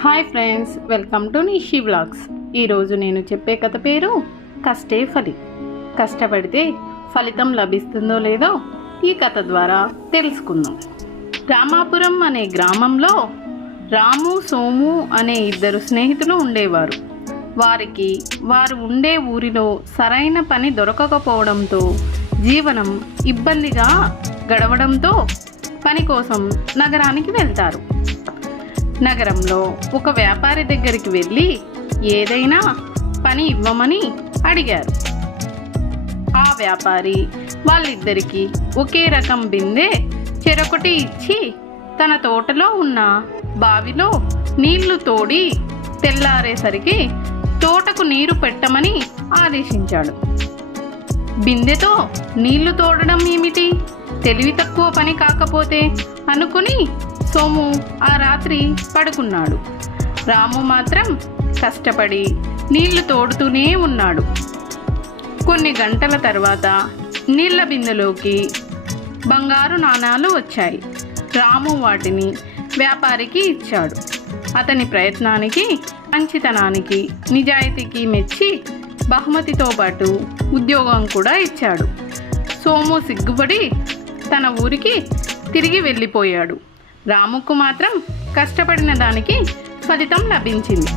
Hi friends, welcome to Nishi vlogs. ఈరోజు నేను చెప్పే కథ పేరు కష్టే ఫలి. కష్టపడితే ఫలితం లభిస్తుందో లేదో ఈ కథ ద్వారా తెలుసుకుందాం. రామాపురం అనే గ్రామంలో రాము, సోము అనే ఇద్దరు స్నేహితులు ఉండేవారు. వారికి వారు ఉండే ఊరిలో సరైన పని దొరకకపోవడంతో జీవనం ఇబ్బందిగా గడవడంతో పని కోసం నగరానికి వెళ్తారు. నగరంలో ఒక వ్యాపారి దగ్గరికి వెళ్ళి ఏదైనా పని ఇవ్వమని అడిగారు. ఆ వ్యాపారి వాళ్ళిద్దరికీ ఒకే రకం బిందె చెరొకటి ఇచ్చి తన తోటలో ఉన్న బావిలో నీళ్లు తోడి తెల్లారేసరికి తోటకు నీరు పెట్టమని ఆదేశించాడు. బిందెతో నీళ్లు తోడడం ఏమిటి, తెలివి తక్కువ పని కాకపోతే అనుకుని సోము ఆ రాత్రి పడుకున్నాడు. రాము మాత్రం కష్టపడి నీళ్లు తోడుతూనే ఉన్నాడు. కొన్ని గంటల తర్వాత నీళ్ల బిందెలోకి బంగారు నాణాలు వచ్చాయి. రాము వాటిని వ్యాపారికి ఇచ్చాడు. అతని ప్రయత్నానికి, మంచితనానికి, నిజాయితీకి మెచ్చి బహుమతితో పాటు ఉద్యోగం కూడా ఇచ్చాడు. సోము సిగ్గుపడి తన ఊరికి తిరిగి వెళ్ళిపోయాడు. రాముకు మాత్రం కష్టపడిన దానికి ఫలితం లభించింది.